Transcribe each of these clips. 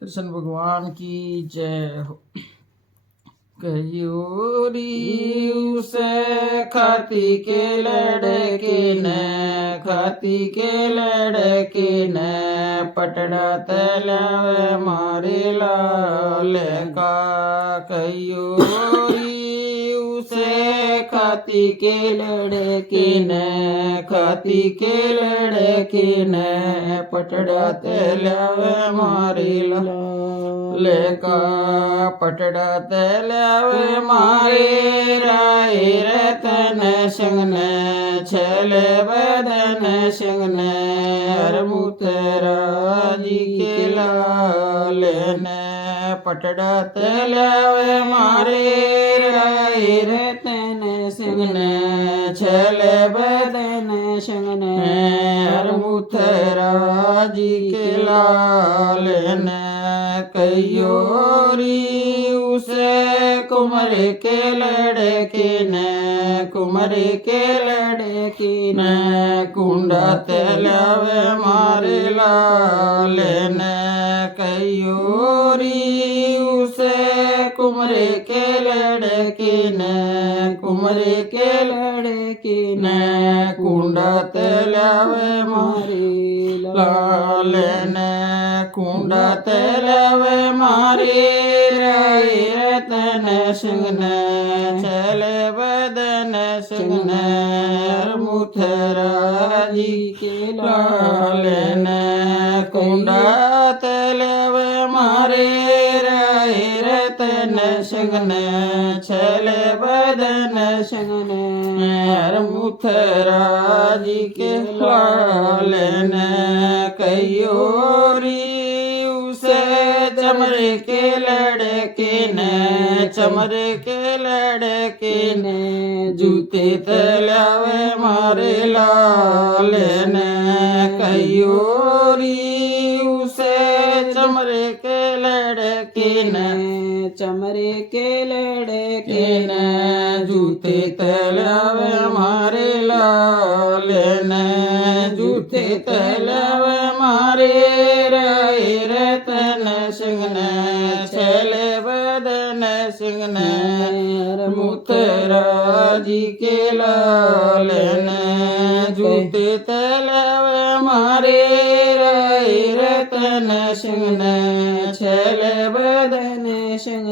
कृष्ण भगवान की जय हो। कयूरी उसे खाती के लड़के ने, खाती के लड़के ने पटड़ा तलावे मारे लाल का। कयूरी उसे खाती के लड़के ने, खाती के लड़के ने पटड़ा तलावे मारे लाल का। पटड़ा तलावे मारे राय रतन सिंह छल बदन सिंह हरमुतराजी के लाल ने। पटड़ा तलावे मारे राय रतन सिंह छल बदन सिंह हरमुतराजी के लाल ने। कयोरी उसे कुमर के लड़के ने, कुमर के लड़के ने कुंडा तलावे मारे लाल ने। कयोरी उसे कुमर के लड़के ने, कुमर के लड़के ने कुंडा तलावे मारे लाल ने। कुंडा तलावे मारे राय रतन सिंह छल बदन सिंह हरमुतराजी के लाल ने। कुंडा तलावे मारे राय रतन सिंह छल बदन सिंह हरमुतराजी के लाल ने। कयोरी चमर के लड़के ने, चमर के लड़के ने जूते तलावे मारे लाल ने। कयोरी उसे चमर के लड़के ने, चमर के लड़के ने जूते तलावे मारे लाल ने। जूते तलावे मारे राय रतन सिंह छल बदन सिंह हरमुतराजी के लाल ने। जूते तलावे मारे राय रतन सिंह छल बदन सिंह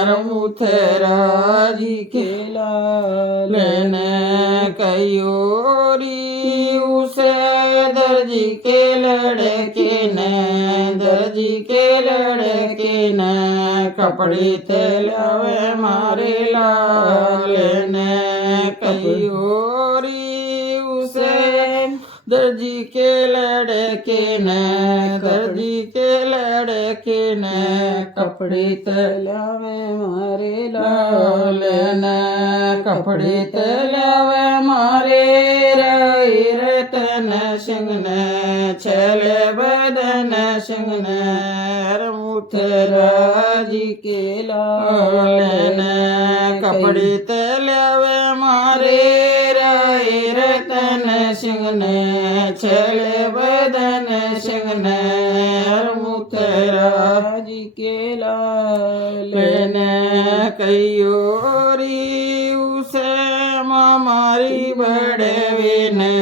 हरमुतराजी के लाल ने। कयोरी उसे दर्जी के लड़के ने, दर्जी के लड़के ने कपड़े तलावे मारे लाल ने। कयोरी उसे दर्जी के लड़के ने, दर्जी के लड़के ने कपड़े तलावे मारे लाल ने। कपड़े तलावे मारे राय रतन सिंह छल बदन सिंह हरमुतराजी के लाल ने। कपड़े तलावे मारे राय रतन सिंह छल बदन सिंह हरमुतराजी के लाल ने। कयोरी उसे मामारी बड़वी ने,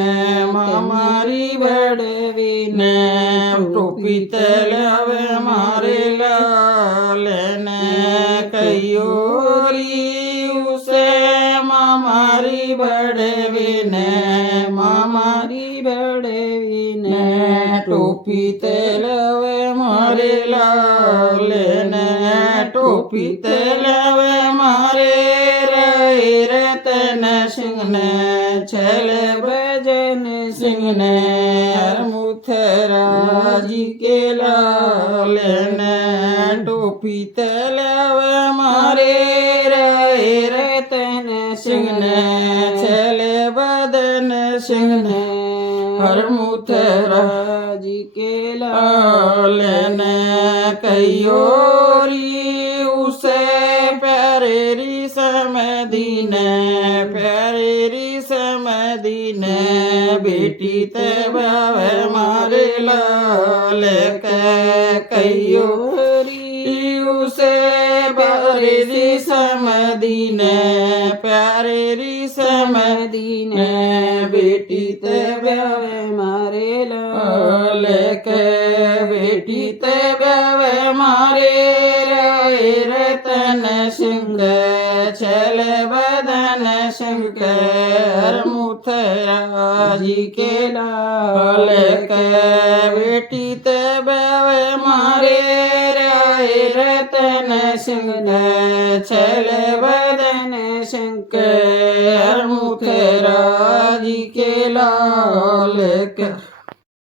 मामारी बड़वी ने टोपी तलावे मारे लाल ने। कयोरी उसे मामारी बड़वी ने, मामारी बड़वी ने टोपी तलावे मारे लाल ने। टोपी तलावे मारे राय रतन सिंह छल बदन सिंह हरमुतराजी के लाल ने। टोपी तलावे मारे राय रतन सिंह छल बदन सिंह हरमुतराजी के लाल ने। कयोरी उसे प्यारे समदीने, प्यारे समदीने बेट बेटी ते ब्यावे मारे लाल के कहियो उसे प्यारे री समदीने प्यारे री समदीने बेटी ते ब्यावे मारे लाल के बेटी ते ब्यावे मारे राय रतन सिंह छल बदन शंकर मुथरा जी के लाल के बेटी ते ब्यावे मारे राय रतन सिंह छल बदन शंकर मुथरा जी के लाल के